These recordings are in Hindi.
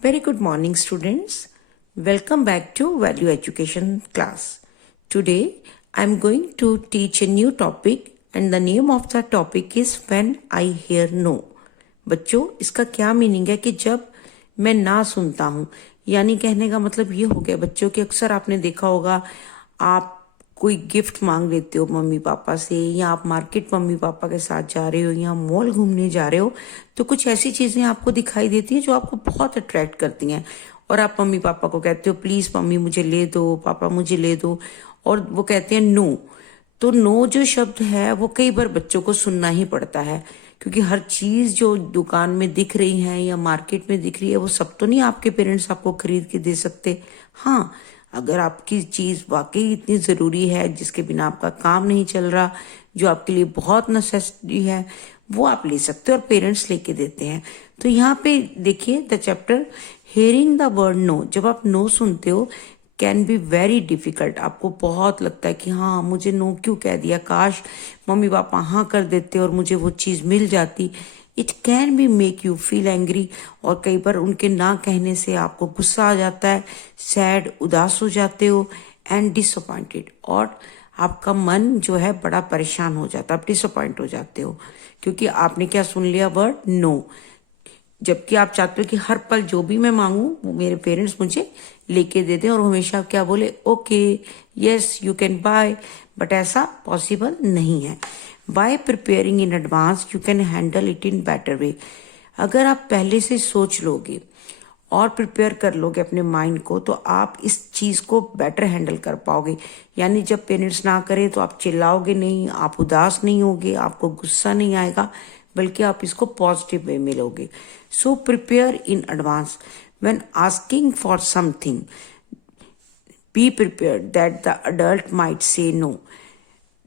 Very good morning, students. Welcome back to Value Education class. Today, I'm going to teach a new topic and the name of the topic is When I Hear No. बच्चों, इसका क्या मीनिंग है कि जब मैं ना सुनता हूँ, यानी कहने का मतलब ये हो गया बच्चों कि अक्सर आपने देखा होगा आप कोई गिफ्ट मांग लेते हो मम्मी पापा से, या आप मार्केट मम्मी पापा के साथ जा रहे हो या मॉल घूमने जा रहे हो, तो कुछ ऐसी चीजें आपको दिखाई देती हैं जो आपको बहुत अट्रैक्ट करती हैं और आप मम्मी पापा को कहते हो प्लीज मम्मी मुझे ले दो, पापा मुझे ले दो, और वो कहते हैं नो। तो नो जो शब्द है वो कई बार बच्चों को सुनना ही पड़ता है, क्योंकि हर चीज जो दुकान में दिख रही है या मार्केट में दिख रही है वो सब तो नहीं आपके पेरेंट्स आपको खरीद के दे सकते। हाँ, अगर आपकी चीज वाकई इतनी जरूरी है जिसके बिना आपका काम नहीं चल रहा, जो आपके लिए बहुत नेसेसरी है, वो आप ले सकते हो और पेरेंट्स लेके देते हैं। तो यहाँ पे देखिए the chapter hearing the word no. जब आप नो सुनते हो कैन बी वेरी डिफिकल्ट। आपको बहुत लगता है कि हाँ मुझे नो क्यों कह दिया, काश मम्मी पापा हाँ कर देते और मुझे वो चीज मिल जाती। It can be make you feel angry, और कई बार उनके ना कहने से आपको गुस्सा आ जाता है, सैड उदास हो जाते हो, एंड डिसअपॉइंटेड, और आपका मन जो है बड़ा परेशान हो जाता है, आप डिसअपॉइंट हो जाते हो क्योंकि आपने क्या सुन लिया, वर्ड नो। जबकि आप चाहते हो कि हर पल जो भी मैं मांगू वो मेरे पेरेंट्स मुझे लेके दे दें और हमेशा क्या बोले, okay yes you can buy, but ऐसा पॉसिबल नहीं है। Bye preparing in advance you can handle it in better way. अगर आप पहले से सोच लोगे और प्रिपेयर कर लोगे अपने माइंड को, तो आप इस चीज को बेटर हैंडल कर पाओगे। यानी जब पेरेंट्स ना करे तो आप चिल्लाओगे नहीं, आप उदास नहीं होगे, आपको गुस्सा नहीं आएगा, बल्कि आप इसको पॉजिटिव वे में लोगे। So prepare in advance when asking for something, be prepared that the adult might say no.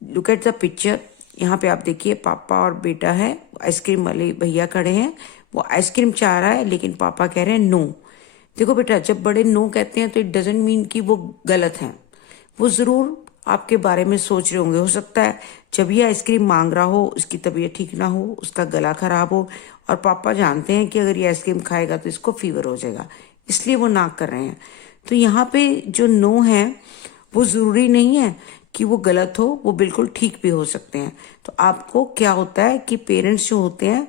Look at the picture. यहाँ पे आप देखिए पापा और बेटा है, आइसक्रीम वाले भैया खड़े हैं, वो आइसक्रीम चाह रहा है लेकिन पापा कह रहे हैं नो। देखो बेटा, जब बड़े नो कहते हैं तो इट डजेंट मीन कि वो गलत हैं, वो जरूर आपके बारे में सोच रहे होंगे। हो सकता है जब ये आइसक्रीम मांग रहा हो उसकी तबीयत ठीक ना हो, उसका गला खराब हो, और पापा जानते हैं कि अगर ये आइसक्रीम खाएगा तो इसको फीवर हो जाएगा, इसलिए वो ना कर रहे हैं। तो यहाँ पे जो नो है वो जरूरी नहीं है कि वो गलत हो, वो बिल्कुल ठीक भी हो सकते हैं। तो आपको क्या होता है कि पेरेंट्स जो होते हैं,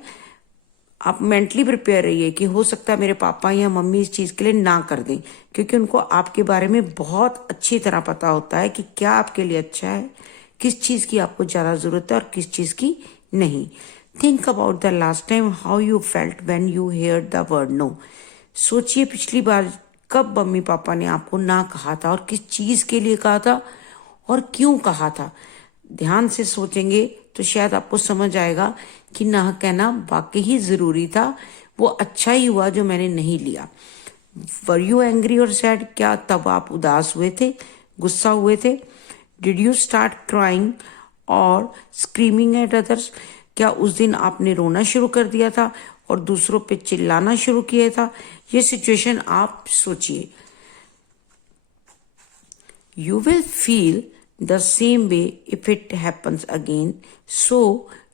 आप मेंटली प्रिपेयर रहिए कि हो सकता है मेरे पापा या मम्मी इस चीज के लिए ना कर दें, क्योंकि उनको आपके बारे में बहुत अच्छी तरह पता होता है कि क्या आपके लिए अच्छा है, किस चीज की आपको ज्यादा जरूरत है और किस चीज की नहीं। Think about the last time how you felt when you heard the word no. सोचिए पिछली बार कब मम्मी पापा ने आपको ना कहा था और किस चीज के लिए कहा था और क्यों कहा था। ध्यान से सोचेंगे तो शायद आपको समझ आएगा कि ना कहना वाकई ही जरूरी था, वो अच्छा ही हुआ जो मैंने नहीं लिया। वर यू एंग्री और सैड? क्या तब आप उदास हुए थे, गुस्सा हुए थे? डिड यू स्टार्ट क्राइंग और स्क्रीमिंग एट अदर्स? क्या उस दिन आपने रोना शुरू कर दिया था और दूसरों पे चिल्लाना शुरू किया था? ये सिचुएशन आप सोचिए। You will feel the same way if it happens again, so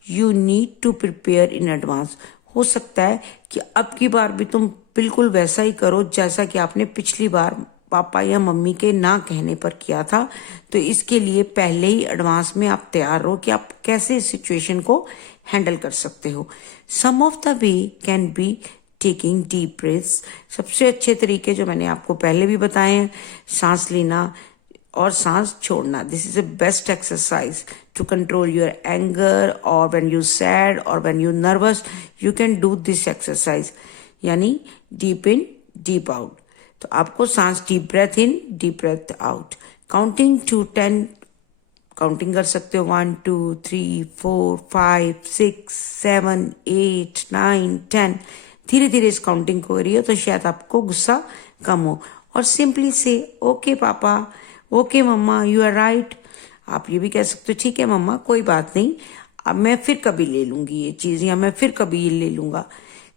you need to prepare in advance. हो सकता है कि अब की बार भी तुम बिल्कुल वैसा ही करो जैसा कि आपने पिछली बार पापा या मम्मी के ना कहने पर किया था। तो इसके लिए पहले ही एडवांस में आप तैयार रहो कि आप कैसे इस सिचुएशन को हैंडल कर सकते हो। Some of the ways can be taking deep breaths. सबसे अच्छे तरीके जो मैंने आपको पहले भी बताए हैं, सांस लेना और सांस छोड़ना। This is a best exercise to control your anger, और व्हेन यू सैड और when you nervous you can do this exercise, यानी डीप इन डीप आउट। तो आपको सांस deep breath in deep breath out, counting to 10 counting कर सकते हो, 1 2 3 4 5 6 7 8 9 10। धीरे धीरे इस काउंटिंग को करिए तो शायद आपको गुस्सा कम हो। और सिंपली से ओके पापा, ओके मम्मा, यू आर राइट। आप ये भी कह सकते हो ठीक है मम्मा कोई बात नहीं, अब मैं फिर कभी ले लूंगी ये चीज, या मैं फिर कभी ये ले लूंगा।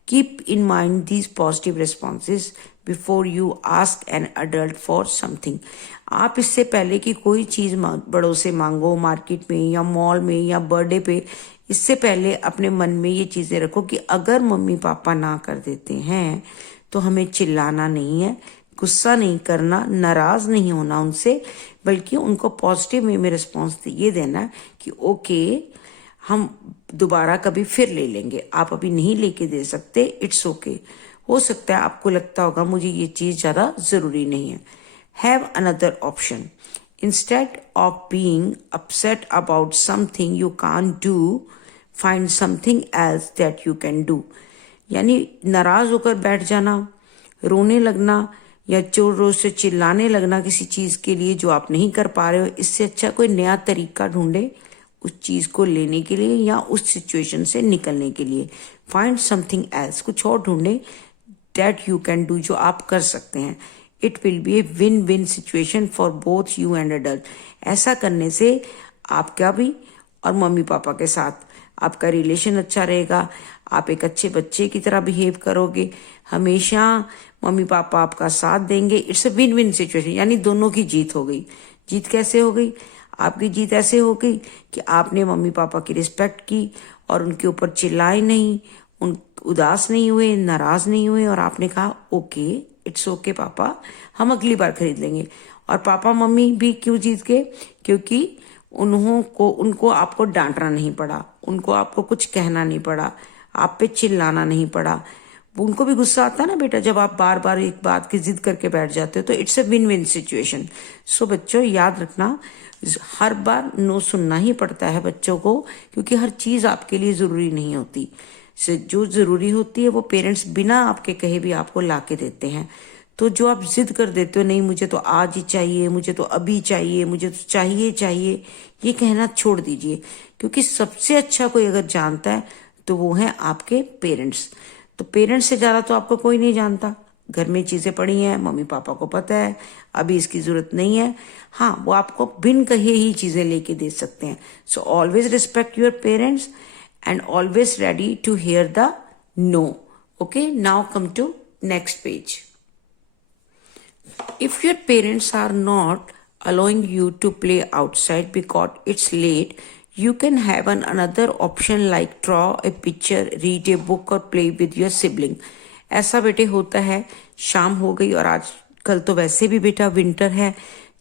Keep in mind these positive responses before you ask an adult for something. आप इससे पहले कि कोई चीज बड़ों से मांगो मार्केट में या मॉल में या बर्थडे पे, इससे पहले अपने मन में ये चीजें रखो कि अगर मम्मी पापा ना कर देते हैं तो हमें चिल्लाना नहीं है, गुस्सा नहीं करना, नाराज नहीं होना उनसे, बल्कि उनको पॉजिटिव वे में रिस्पॉन्स ये देना कि ओके हम दोबारा कभी फिर ले लेंगे, आप अभी नहीं लेके दे सकते, इट्स ओके। हो सकता है आपको लगता होगा मुझे ये चीज ज्यादा जरूरी नहीं है। Have another option. Instead of being upset about something you can't do, find something else that you can do. यानी नाराज होकर बैठ जाना, रोने लगना या जोर जोर से चिल्लाने लगना किसी चीज के लिए जो आप नहीं कर पा रहे हो, इससे अच्छा कोई नया तरीका ढूंढे उस चीज को लेने के लिए या उस सिचुएशन से निकलने के लिए। फाइंड समथिंग एल्स, कुछ और ढूंढे दैट यू कैन डू, जो आप कर सकते हैं। It will be a win win situation for both you and adult. ऐसा करने से आपका भी और मम्मी पापा के साथ आपका रिलेशन अच्छा रहेगा, आप एक अच्छे बच्चे की तरह बिहेव करोगे, हमेशा मम्मी पापा आपका साथ देंगे। It's a win win situation, यानी दोनों की जीत हो गई। जीत कैसे हो गई? आपकी जीत ऐसे हो गई कि आपने मम्मी पापा की रिस्पेक्ट की और उनके ऊपर चिल्लाए नहीं, उन उदास नहीं हुए, नाराज नहीं हुए, और आपने कहा ओके इट्स ओके पापा, हम अगली बार खरीद लेंगे। और पापा मम्मी भी क्यों जीत गए? क्योंकि उनको आपको डांटना नहीं पड़ा, उनको आपको कुछ कहना नहीं पड़ा, आप पे चिल्लाना नहीं पड़ा। उनको भी गुस्सा आता है ना बेटा, जब आप बार बार एक बात की जिद करके बैठ जाते हो, तो it's a win win situation. So बच्चों याद रखना, हर बार नो सुनना ही पड़ता है बच्चों को, क्योंकि हर चीज आपके लिए जरूरी नहीं होती। जो जरूरी होती है वो पेरेंट्स बिना आपके कहे भी आपको ला के देते हैं। तो जो आप जिद कर देते हो, नहीं मुझे तो आज ही चाहिए, मुझे तो अभी चाहिए, मुझे तो चाहिए चाहिए, ये कहना छोड़ दीजिए, क्योंकि सबसे अच्छा कोई अगर जानता है तो वो है आपके पेरेंट्स। तो पेरेंट्स से ज्यादा तो आपको कोई नहीं जानता। घर में चीजें पड़ी हैं, मम्मी पापा को पता है अभी इसकी जरूरत नहीं है, हाँ वो आपको बिन कहे ही चीजें लेके दे सकते हैं। So always respect your parents and always ready to hear the no. Okay, now come to next page. If your parents are not allowing you to play outside because it's late, you can have another option like draw a picture, read a book or play with your sibling. ऐसा बेटे होता है, शाम हो गई और आज कल तो वैसे भी बेटा विंटर है,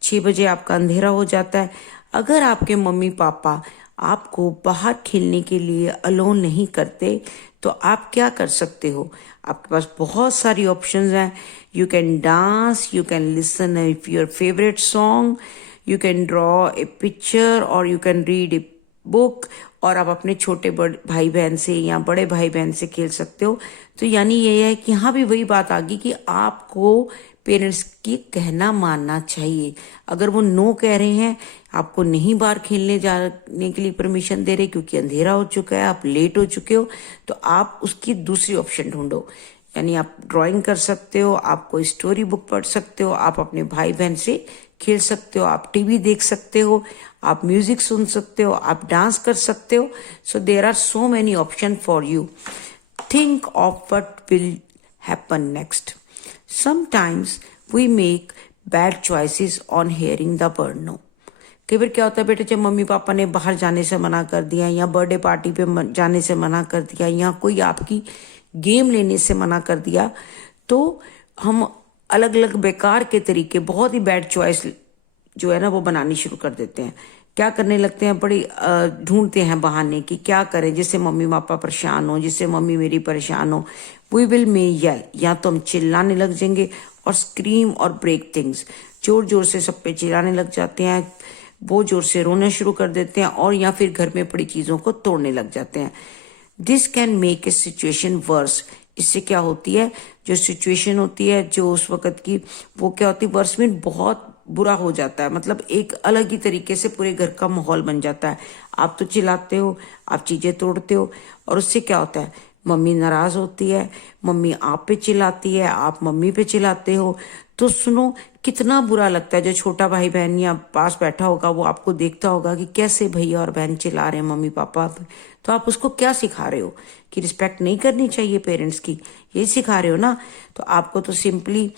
6 बजे आपका अंधेरा हो जाता है। अगर आपके मम्मी पापा आपको बाहर खेलने के लिए अलाउ नहीं करते, तो आप क्या कर सकते हो? आपके पास बहुत सारी ऑप्शंस हैं। You can dance, you can listen your favourite song, you can draw a picture और you can read a book, और आप अपने छोटे बड़े भाई बहन से या बड़े भाई बहन से खेल सकते हो। तो यानी ये है कि यहाँ भी वही बात आ गई कि आपको पेरेंट्स की कहना मानना चाहिए। अगर वो नो कह रहे हैं, आपको नहीं बाहर खेलने जाने के लिए परमिशन दे रहे क्योंकि अंधेरा हो चुका है, आप लेट हो चुके हो, तो आप उसकी दूसरी ऑप्शन ढूंढो। यानी आप ड्राइंग कर सकते हो, आप कोई स्टोरी बुक पढ़ सकते हो, आप अपने भाई बहन से खेल सकते हो, आप टीवी देख सकते हो, आप म्यूजिक सुन सकते हो, आप डांस कर सकते हो। So there are so many option for you. Think of what will happen next. Sometimes we make bad choices on hearing the word no. कई बार क्या होता है बेटे, जब मम्मी पापा ने बाहर जाने से मना कर दिया या बर्थडे पार्टी पे जाने से मना कर दिया या कोई आपकी गेम लेने से मना कर दिया, तो हम अलग अलग बेकार के तरीके, बहुत ही बैड चॉइस जो है ना वो बनानी शुरू कर देते हैं। क्या करने लगते हैं, बड़ी ढूंढते हैं बहाने की क्या करें जिससे मम्मी पापा परेशान हो, जिससे मम्मी मेरी परेशान हो। वी विल मे येल, या तो हम चिल्लाने लग जाएंगे और स्क्रीम और ब्रेक थिंग्स, जोर जोर से सब पे चिल्लाने लग जाते हैं, वो जोर से रोना शुरू कर देते हैं, और या फिर घर में पड़ी चीजों को तोड़ने लग जाते हैं। This can make a situation worse. इससे क्या होती है, जो सिचुएशन होती है जो उस वक्त की, वो क्या होती है, वर्स में बहुत बुरा हो जाता है। मतलब एक अलग ही तरीके से पूरे घर का माहौल बन जाता है। आप तो चिल्लाते हो, आप चीजें तोड़ते हो, और उससे क्या होता है, मम्मी नाराज होती है, मम्मी आप पे चिल्लाती है, आप मम्मी पे चिल्लाते हो। तो सुनो कितना बुरा लगता है। जो छोटा भाई बहन या पास बैठा होगा वो आपको देखता होगा कि कैसे भैया और बहन चिल्ला रहे हैं मम्मी पापा पे, तो आप उसको क्या सिखा रहे हो कि रिस्पेक्ट नहीं करनी चाहिए पेरेंट्स की, यही सिखा रहे हो ना। तो आपको तो सिंपली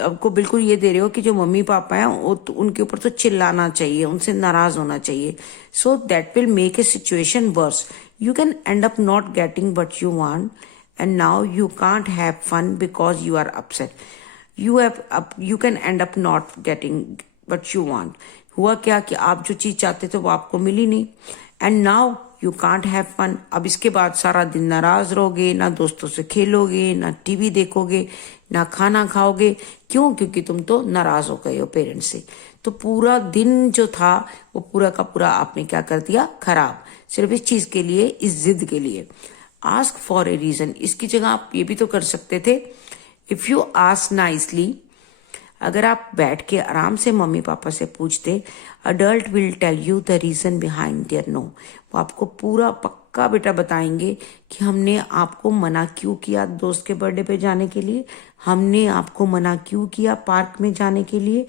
आपको बिल्कुल ये दे रहे हो कि जो मम्मी पापा हैं उनके ऊपर तो चिल्लाना चाहिए, उनसे नाराज होना चाहिए। So that will make a situation worse. You can and up not getting what you want and now you can't have fun because you are upset. You can end up not getting what you want. हुआ क्या कि आप जो चीज चाहते थे वो आपको मिली नहीं, and now you can't have fun. अब इसके बाद सारा दिन नाराज रहोगे, ना दोस्तों से खेलोगे, ना टीवी देखोगे, ना खाना खाओगे. क्यों? क्योंकि तुम तो नाराज हो गए हो पेरेंट्स से. तो पूरा दिन जो था वो पूरा का पूरा आपने क्या कर दिया? खराब. सिर्फ इस चीज के लिए, इस जिद के लिए. Ask for a reason. इसकी जगह आप ये भी तो कर सकते थे, इफ यू आस्क नाइसली. अगर आप बैठ के आराम से मम्मी पापा से पूछते, adult will tell you the reason behind there no. वो आपको पूरा पक्का बेटा बताएंगे कि हमने आपको मना क्यों किया दोस्त के बर्थडे पे जाने के लिए, हमने आपको मना क्यों किया पार्क में जाने के लिए,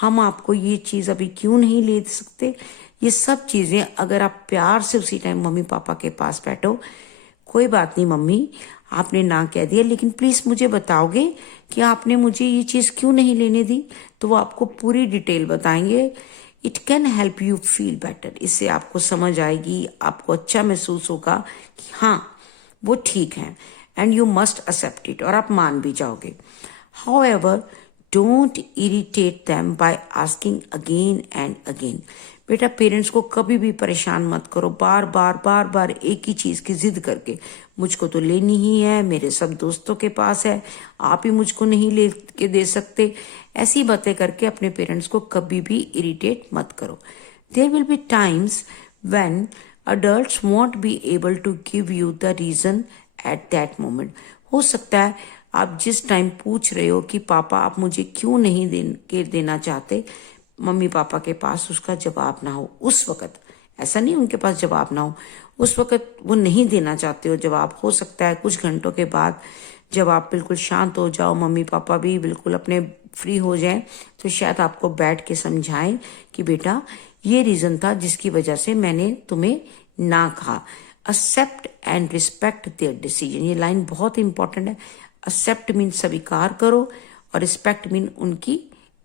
हम आपको ये चीज अभी क्यों नहीं ले सकते. ये सब चीजें अगर आप प्यार से उसी टाइम मम्मी पापा के पास बैठो, कोई बात नहीं मम्मी आपने ना कह दिया, लेकिन प्लीज मुझे बताओगे कि आपने मुझे ये चीज क्यों नहीं लेने दी. तो वो आपको पूरी डिटेल बताएंगे. It can help you feel better. इससे आपको समझ आएगी, आपको अच्छा महसूस होगा कि हाँ वो ठीक है, and you must accept it, और आप मान भी जाओगे. However don't irritate them by asking again and again. बेटा पेरेंट्स को कभी भी परेशान मत करो बार बार एक ही चीज की जिद करके. मुझको तो लेनी ही है, मेरे सब दोस्तों के पास है, आप ही मुझको नहीं ले के दे सकते. ऐसी बातें करके अपने पेरेंट्स को कभी भी इरिटेट मत करो. There will be times when adults won't be able to give you the reason at that moment. हो सकता है आप जिस टाइम पूछ रहे हो कि पापा आप मुझे क्यों नहीं देना चाहते, मम्मी पापा के पास उसका जवाब ना हो. उस वक्त, ऐसा नहीं उनके पास जवाब ना हो, उस वक्त वो नहीं देना चाहते हो जवाब. हो सकता है कुछ घंटों के बाद जब आप बिल्कुल शांत हो जाओ, मम्मी पापा भी बिल्कुल अपने फ्री हो जाएं, तो शायद आपको बैठ के समझाएं कि बेटा ये रीजन था जिसकी वजह से मैंने तुम्हें ना कहा. Accept and respect there decision. ये लाइन बहुत इंपॉर्टेंट है. एक्सेप्ट मीन स्वीकार करो, और रिस्पेक्ट मीन उनकी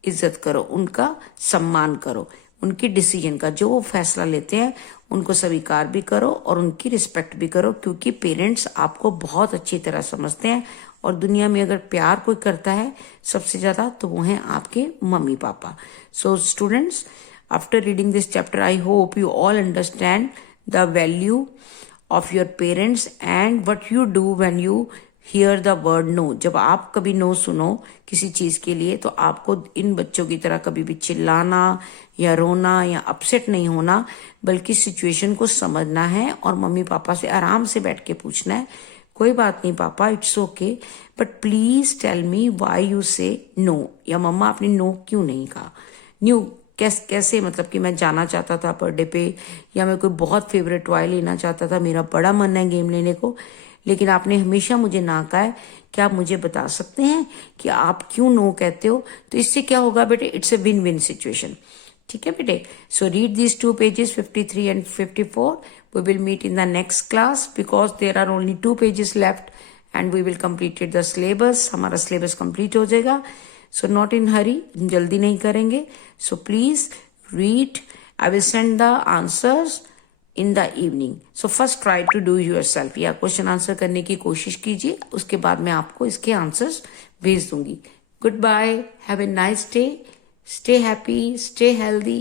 इज्जत करो, उनका सम्मान करो, उनकी डिसीजन का जो वो फैसला लेते हैं उनको स्वीकार भी करो और उनकी रिस्पेक्ट भी करो. क्योंकि पेरेंट्स आपको बहुत अच्छी तरह समझते हैं, और दुनिया में अगर प्यार कोई करता है सबसे ज्यादा तो वो हैं आपके मम्मी पापा. So students, after reading this chapter I hope you all understand the value of your parents and what you do when you hear the word no. जब आप कभी नो सुनो किसी चीज के लिए, तो आपको इन बच्चों की तरह कभी भी चिल्लाना या रोना या अपसेट नहीं होना, बल्कि सिचुएशन को समझना है और मम्मी पापा से आराम से बैठ के पूछना है, कोई बात नहीं पापा, it's okay, but please tell me why you say no, या मम्मा आपने नो क्यों नहीं कहा. न्यू कैसे मतलब कि मैं जाना चाहता था बर्थडे पे, या मैं कोई बहुत फेवरेट टॉय लेना चाहता था, मेरा बड़ा मन है गेम लेने को, लेकिन आपने हमेशा मुझे ना कहा है. क्या आप मुझे बता सकते हैं कि आप क्यों नो कहते हो? तो इससे क्या होगा बेटे, it's a win win situation. ठीक है बेटे. So read these 2 pages 53 and 54. We will meet in the next class because there are only 2 pages left and we will complete the syllabus. हमारा syllabus complete हो जाएगा. So not in hurry, जल्दी नहीं करेंगे. So please read. I will send the answers in the evening. So first try to do yourself. या क्वेश्चन आंसर करने की कोशिश कीजिए, उसके बाद मैं आपको इसके आंसर्स भेज दूंगी. Goodbye. Have a nice day. Stay happy. Stay healthy.